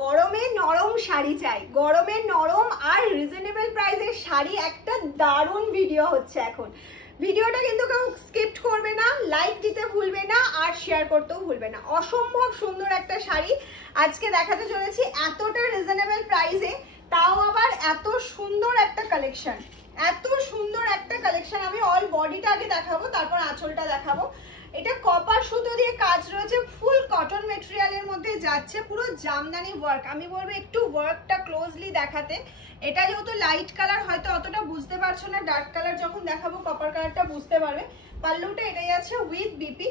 গরমে নরম শাড়ি চাই, গরমে নরম আর রিজনেবল প্রাইসের শাড়ি, একটা দারুণ ভিডিও হচ্ছে এখন। ভিডিওটা কিন্তু কেউ স্কিপ করবে না, লাইক দিতে ভুলবে না আর শেয়ার করতেও ভুলবে না। অসম্ভব সুন্দর একটা শাড়ি আজকে দেখাতে চলেছি এতটা রিজনেবল প্রাইসে, তাও আবার এত সুন্দর একটা কালেকশন, এত সুন্দর একটা কালেকশন। আমি অল বডিটা আগে দেখাবো, তারপর আঁচলটা দেখাবো। এটা কপার সুতো দিয়ে কাজ রয়েছে, ফুল কটন মেটেরিয়ালের মধ্যে যাচ্ছে, পুরো জামদানি ওয়ার্ক। আমি বলবো একটু ওয়ার্কটা ক্লোজলি দেখাতে। এটা যেহেতু লাইট কালার, হয়তো অতটা বুঝতে পারছো না, ডার্ক কালার যখন দেখাবো কপার কালারটা বুঝতে পারবে। পাল্লুটা এটাই আছে উইথ বিপি।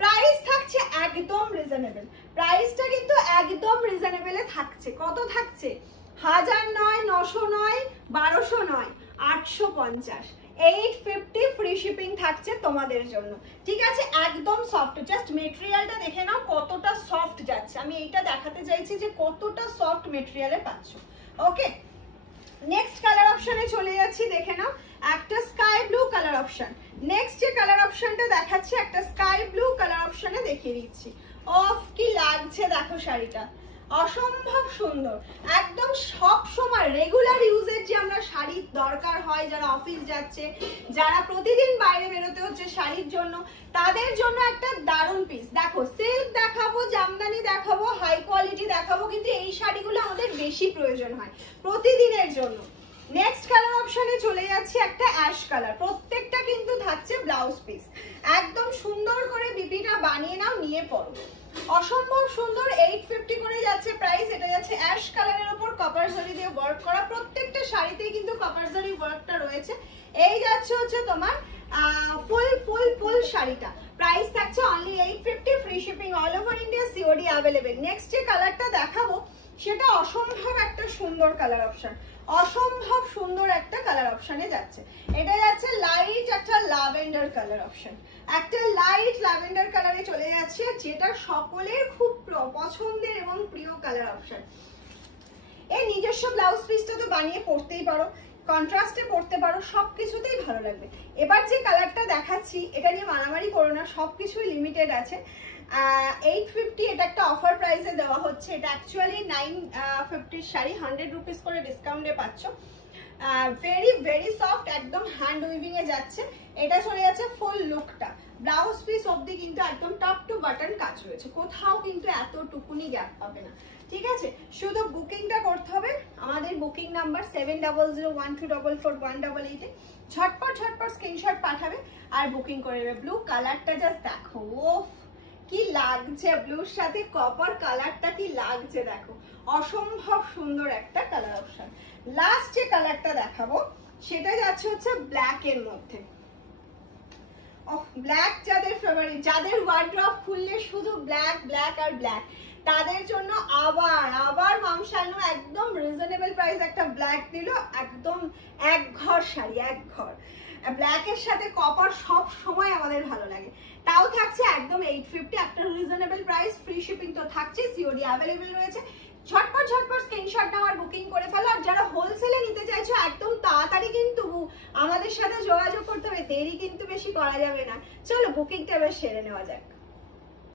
প্রাইস থাকছে একদম রিজনেবল, প্রাইসটা কিন্তু একদম রিজনেবলে থাকছে। কত থাকছে? 1000 নয়, 900 নয়, 1200 নয়, 850, 850 ফ্রি শিপিং থাকছে তোমাদের জন্য। ঠিক আছে, একদম সফট। জাস্ট মেটেরিয়ালটা দেখে নাও কতটা সফট যাচ্ছে। আমি এইটা দেখাতে চাইছি যে কতটা সফট মেটেরিয়ালে পাচ্ছ। ওকে, নেক্সট কালার অপশনে চলে যাচ্ছি, দেখে নাও একটা sky blue colour option. Next যে কালার অপশনটা দেখাচ্ছি একটা স্কাই ব্লু কালার অপশনে দেখিয়ে দিচ্ছি। অফ কি লাগছে দেখো শাড়িটা, অসম্ভব সুন্দর। একদম সব সময় রেগুলার ইউজের যে আমরা শাড়ি দরকার হয়, যারা অফিস যাচ্ছে, যারা প্রতিদিন বাইরে বেরোতে হচ্ছে শাড়ির জন্য, তাদের জন্য একটা দারুণ পিস। দেখো সিল্ক দেখাবো, জামদানি দেখাবো, হাই কোয়ালিটি দেখাবো, কিন্তু এই শাড়িগুলো আমাদের বেশি প্রয়োজন হয় প্রতিদিনের জন্য। নেক্সট কালার অপশনে চলে যাচ্ছি একটা অ্যাশ কালার। প্রত্যেকটা কিন্তু থাকছে ব্লাউজ পিস, একদম সুন্দর করে বিপিটা বানিয়ে নাও, নিয়ে পরো। অসম্ভব সুন্দর, 850 করে যাচ্ছে প্রাইস। এটা যাচ্ছে অ্যাশ কালারের উপর কপার জরি দিয়ে ওয়ার্ক করা, প্রত্যেকটা শাড়িতেই কিন্তু কপার জরি ওয়ার্কটা রয়েছে। এই যাচ্ছে হচ্ছে তোমার ফুল শাড়িটা। প্রাইস থাকছে only 850, free shipping all over India, COD available. Next যে কালারটা দেখাবো সেটা অসম্ভব একটা সুন্দর কালার অপশন, অসম্ভব সুন্দর একটা কালার অপশনে যাচ্ছে। এটা যাচ্ছে লাইট একটা ল্যাভেন্ডার কালার অপশন, একটা লাইট ল্যাভেন্ডার কালারে চলে যাচ্ছে, যেটা সকলের খুব পছন্দের এবং প্রিয় কালার অপশন। এই নিজস্ব ব্লাউজ পিসটা তো বানিয়ে পরতেই পারো, কন্ট্রাস্টে পরতে পারো, সবকিছুতেই ভালো লাগবে। এবার যে কালারটা দেখাচ্ছি এটা নিয়ে মারামারি করো না, সবকিছুই লিমিটেড আছে। 850 এটা একটা অফার প্রাইসে দেওয়া হচ্ছে। এটা অ্যাকচুয়ালি 950 শাড়ি, 100 রুপিস করে ডিসকাউন্টে পাচ্ছ। ভেরি ভেরি সফট, একদম হ্যান্ড উইভিং এ যাচ্ছে। এটা চলে যাচ্ছে ফুল লুকটা, ব্লাউজ পিস অবধি কিন্তু একদম টপ টু বাটন কাজ রয়েছে, কোথাও কিন্তু এতটুকুনি গ্যাপ পাবে না। ঠিক আছে, শুধু বুকিংটা করতে হবে। আমাদের বুকিং নাম্বার 7001244188 এ ঝটপট স্ক্রিনশট পাঠাবে আর বুকিং করে নেবে। ব্লু কালারটা জাস্ট দেখো, ওফ কি লাগছে, ব্লুর সাথে কপার কালারটা কি লাগছে দেখো, অসম্ভব সুন্দর একটা কালার অপশন। লাস্ট যে কালারটা দেখাবো সেটা যাচ্ছে হচ্ছে ব্ল্যাক এর মধ্যে। ব্ল্যাক যাদের ফেভারিট, যাদের ওয়ার্ড্রপ খুললে শুধু ব্ল্যাক ব্ল্যাক আর ব্ল্যাক, তাদের জন্য আবার মামশানু একদম রিজনেবল প্রাইস একটা ব্ল্যাক দিল, একদম এক ঘর শাড়ি, এক ঘর। ব্ল্যাকের সাথে কপার সব সময় আমাদের ভালো লাগে, তাও থাকছে একদম 850, একটা রিজনেবল প্রাইস, ফ্রি শিপিং তো থাকছে, সিওডি অ্যাভেলেবেল রয়েছে। ঝটপট স্ক্রিনশট নাও আর বুকিং করে ফেলো। আর যারা হোলসেলে নিতে চাইছো একদম তাড়াতাড়ি কিন্তু আমাদের সাথে যোগাযোগ করতে হবে, দেরি কিন্তু বেশি করা যাবে না। চলো বুকিংটা এবার সেরে নেওয়া যাক।